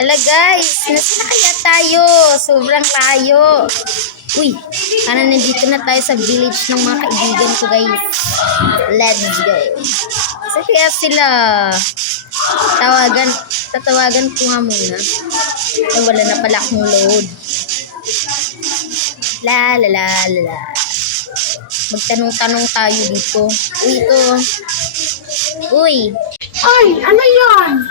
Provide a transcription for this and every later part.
Hala guys, nasa na kaya tayo? Sobrang layo. Uy, sana nandito na tayo sa village ng mga kaibigan ko guys. Let's go. Kasi kaya sila tatawagan ko nga muna. Ay, wala na pala akong load. La la la la la. Magtanong-tanong tayo dito. Uy, ito. Uy. Ay, ano yan?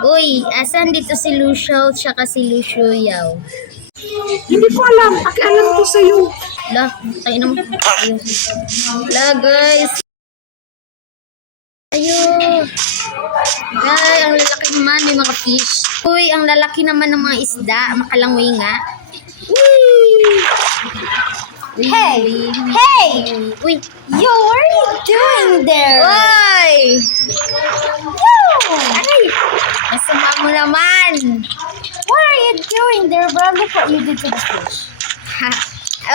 Uy, asan dito si Lucio tsaka si Lucio Yaw? Hindi ko alam. Pakialam ko sa'yo. La, tayo naman. La, guys. Ayo. Ay, ang lalaki naman ng mga fish. Uy, ang lalaki naman ng mga isda. Makalangoy nga. Uy. Hey! Hey! Uy. Yo, what are you doing there? Uy! Yo! Ay! Masama mo naman. What are you doing there, bro? Look what you did to the fish. Ha.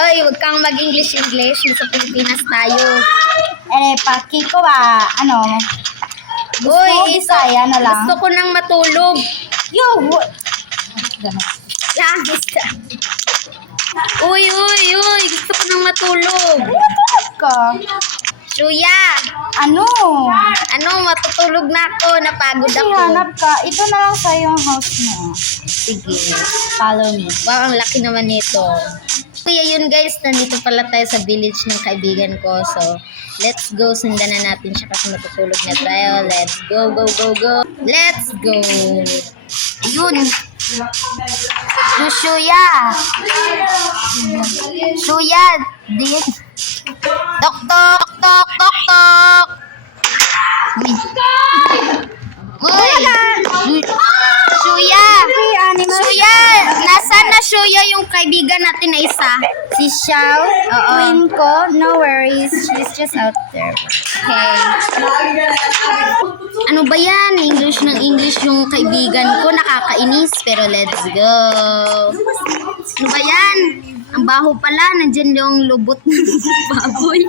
Uy, huwag kang mag-English. Nasa Pilipinas tayo. Paki ko ba, gusto Uy, mo Bisaya na lang? Gusto ko nang matulog. Yo, what? Langis ka. Uy. Gusto ko nang matulog. Natulog ka? Suya. Ano? Matutulog na ako. Napagod Kasi ako. hanap ka. Ito na lang sa yung house mo. Sige. Follow me. Wow, ang laki naman nito. Kaya yun guys, nandito pala tayo sa village ng kaibigan ko. So, let's go. Sundan na natin siya kasi matutulog na tayo. Let's go. Let's go. Ayun. Suya. Suya. Tok. Uy. Suya. Suya. Nasaan na Suya yung kaibigan natin na isa? Si Xiao, twin ko, no worries. She's just out there. Okay. Ano ba yan? English ng English yung kaibigan ko. Nakakainis. Pero let's go. Ano ba yan? Ang baho pala. Nandyan yung lubot ng baboy.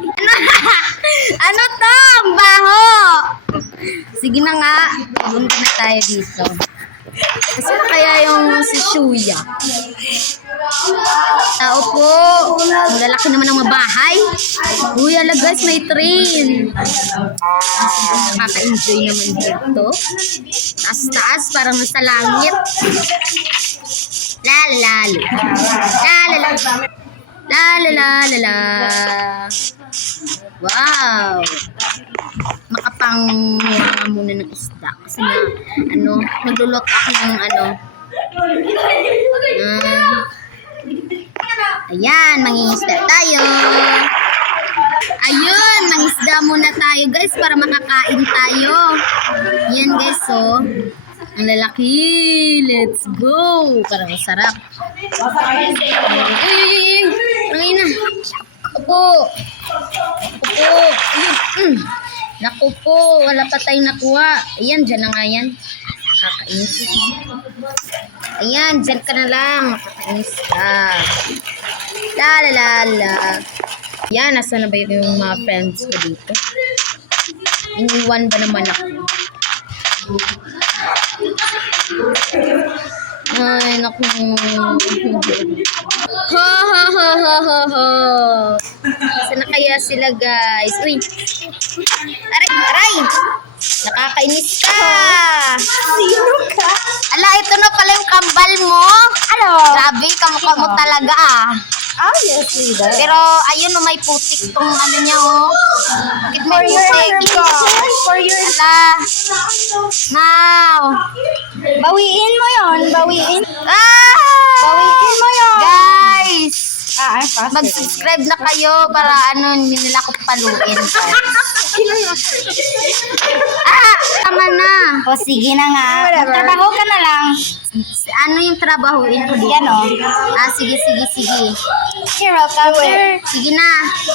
Ano to? Ang baho. Sige na nga. Punta na tayo dito. Kasi kaya yung si Suya. Tao po. Ang lalaki naman ng mabahay. Uy, ala guys, may train. Nakaka-enjoy naman dito. Taas-taas, parang nasa langit. La la la. Wow. Makapang muna ng isda. Kasi na, naglulot ako ng ayan, mangingisda tayo. Ayun, mangisda muna tayo guys para makakain tayo. Yan guys, so. Ang lalaki. Let's go. Parang masarap. Uy. Ang ina. Opo. Ayun. Naku po. Wala pa tayong nakuha. Ayan, dyan na nga yan. Nakakainis. Ayan, dyan ka na lang. Nakakainis ka. La. Yan, nasa na ba yung mga friends ko dito? Iniwan ba naman ako? Ay, naku. Ho. Saan na kaya sila, guys? Uy. Aray. Nakakainis ka. Sino ka? Ala, ito na pala yung kambal mo. Ano? Grabe, kamukha mo talaga ah. Obviously, that. Pero, ayun, may putik tong niya, oh. Bakit For may your putik? information, for your... Ala. Now. Bawiin mo yon, bawiin. Bawiin mo yun. Guys. I'm fast. Mag-subscribe na kayo para hindi nila ko paluin. Tama na. O sige na nga. Whatever. Magtrabaho ka na lang. Ano yung trabahuin ko dito? Yan o. Sige. You're welcome. Sige na.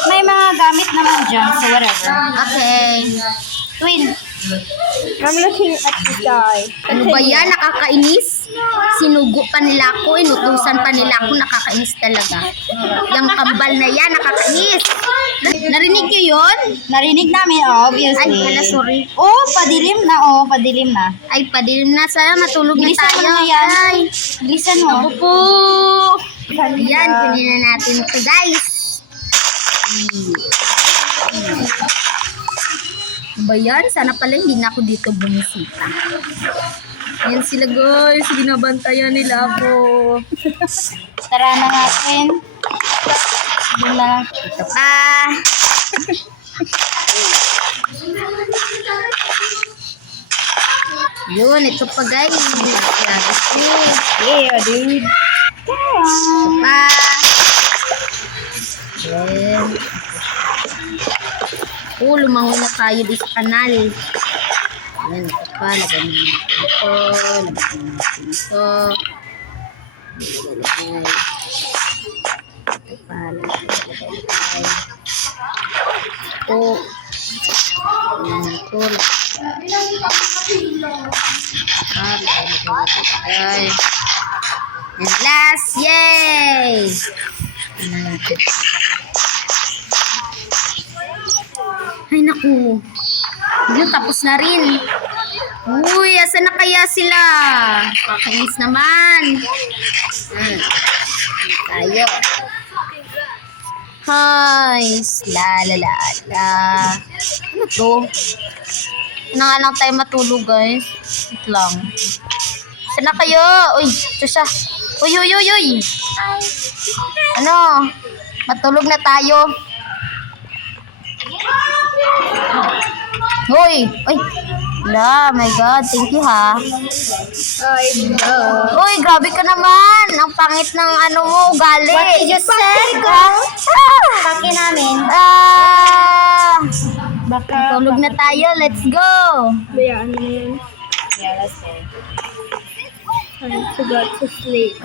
May mga gamit naman dyan, so whatever. Okay. Twin. I'm looking at the guy. Ano ba yan? Nakakainis? Sinugo pa nila ako, inutusan pa nila ako, nakakainis talaga. Yung kambal na yan, nakakainis. Narinig niyo yun? Narinig namin, obviously. Ay, hala, sorry. Oh, padilim na, padilim na. Ay, padilim na. Sana matulog na Bilisan tayo. mo na yan. Ay, Bilisan mo. ako po. Ayan, kunin na natin ito, guys. Ba yan? Sana pala hindi na ako dito bumisita. Ayan sila, guys. Binabantayan nila ako. Tara na natin. Doon na lang. Ito pa. Yun, ito pa, guys. Yeah, dude. Ito pa. Ayan. Lumangoy na tayo dito sa kanal. Ayan, ito pa. Lagyan natin ito. Lagyan natin ito. Lagyan. Ito pa. Lagyan. Ito. Ayan, ito. Lagyan. And last, yay! Ayan natin. Ay, naku. Yun, tapos na rin. Uy, asan na kaya sila? Kakainis naman. Tayo. Hi, la la la la. Ano to? Na lang tayo matulog, guys. Wait lang. Saan na kayo? Uy, ito siya. Uy, uy, uy, uy. Ano? Matulog na tayo. Hoy! Uy! La, my God. Thank you, ha. Uy, grabe ka naman. Ang pangit ng ano mo, ugali. What did you say, Ah! Paki namin. Baka tulog na tayo. Let's go. Bayaan mo na yan. Yeah, let's go. I forgot to sleep.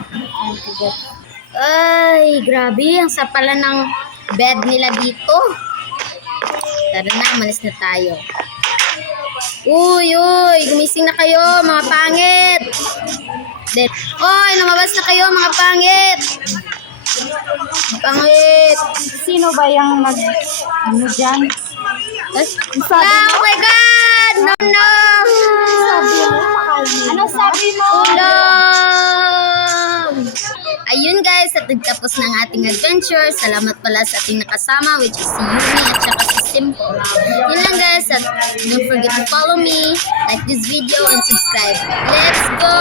Ay, grabe. Ang sapala ng bed nila dito. Tara na, malis na tayo. Uy, uy, gumising na kayo, mga pangit. Oy, lumabas na kayo, mga pangit. Pangit. Sino ba yung ano dyan? Oh my God! No, no! Ano sabi mo? Ulam! Ayun guys, at nagtapos ng ating adventure. Salamat pala sa ating nakasama, which is si Yumi at saka si Simple. Yun lang guys, at don't forget to follow me, like this video, and subscribe. Let's go!